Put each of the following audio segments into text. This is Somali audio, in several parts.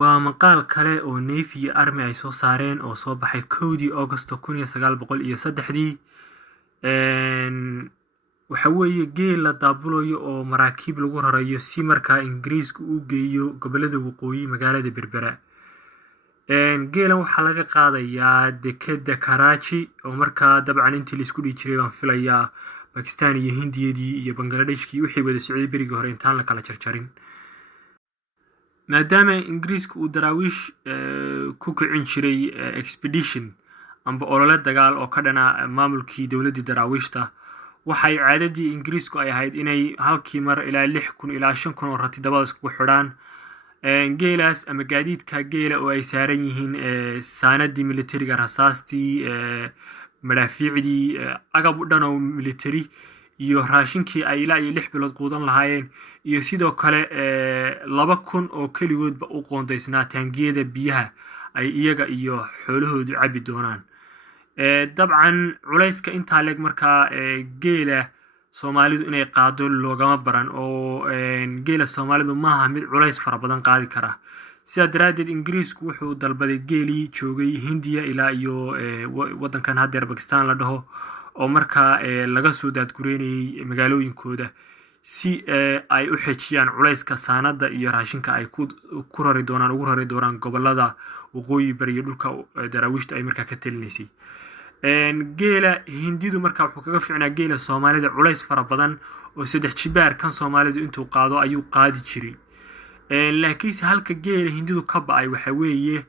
waa maqaal kale oo Navy iyo Army ay soo saareen oo soo baxay 1 August 1903 waxa weeye geel la daabulayo oo maraakiib lagu rarayo si markaa Ingiriisku u geeyo gobolada waqooyi magaalada Berbera. geelan waxa laga qaadayaa dekeda Karachi oo markaa dabcan intii la isku dhigi jiray baan filayaa Pakistan iyo Hindiyadii iyo Bangladeshkii wixii wada socday berigii hore intaan la kala jarjarin. maadaama Ingiriisku uu daraawiish ku kicin jiray expedition amba olole dagaal oo ka dhana maamulkii dawladda daraawiishta, waxay caadadii Ingiriisku ay ahayd inay halkii mar ilaa 6,000 ilaa 5,000 oo rati dabada isku xidhaan geelaas ama gaadiidka geela oo ay saaran yihiin saanadii militariga, rasaastii, madaafiicdii, agab dhan oo military iyo raashinkii ay ilaa iyo 6 bilood quudan lahaayeen, iyo sidoo kale 2,000 oo keligoodba u qoondaysnaa taangiyada biyaha ay iyaga iyo xoolahoodu cabi doonaan. dabcan culayska intaa leeg markaa geela Soomaalidu inay qaado loogama baran oo geela Soomaalidu maaha mid culays fara badan qaadi kara. sidaa daraadeed Ingiriisku wuxuu dalbaday geelii joogay Hindiya ilaa iyo wadankan hadda Pakistan la dhaho oo markaa laga soo daadgureynayay magaalooyinkooda si ay u xejiyaan culayska saanada iyo raashinka ay ugu rari doonaan gobolada waqooyi bari iyo dhulka daraawiishta ay markaa ka talinaysay. geela Hindidu markaa wuxuu kaga fiicnaa geela Soomaalida culays fara badan oo 3 jibaar kan Soomaalidu intuu qaado ayuu qaadi jiray. laakiinse halka geela Hindidu ka ba'ay waxa weeye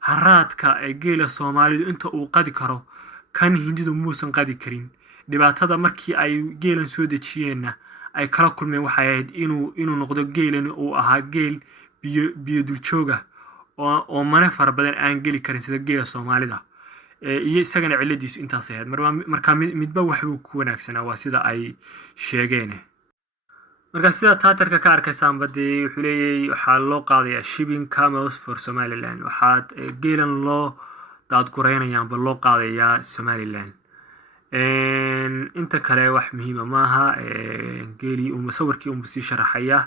haraadka geela Soomaalidu inta uu qadi karo kan Hindidu muusan qadi karin. dhibaatada markii ay geelan soo dejiyeenna ay kala kulmeen waxay ahayd inuu noqdo geelan uu ahaa geel biyo dul jooga oo mana fara badan aan geli karin sida geela Soomaalida. iyo isagana ciladiisu intaas ahayd marka midba waxbuu ku wanaagsanaa waa sida ay sheegeen. marka sida taatarka ka arkaysaan badii wuxuu leeyahay waxaa loo qaadayaa shipping camels for Somaliland, waxaad geelan loo daadgureynayaan ba loo qaadayaa Somaliland. inta kale wax muhiima maaha, geeli sawirkii sii sharaxaya.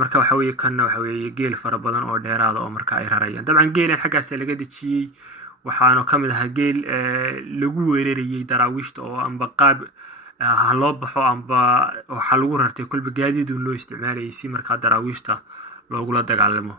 marka waxa weeye kanna waxa weeye geel fara badan oo dheeraada oo marka ay rarayaan. dabcan geelan xaggaas laga dejiyay waxaana kamid ah geel lagu weerarayay daraawiishta oo amba qaab loo baxo amba waxa lagu rartay kulba gaadiid loo isticmaalayay si marka daraawiishta loogula dagaalamo.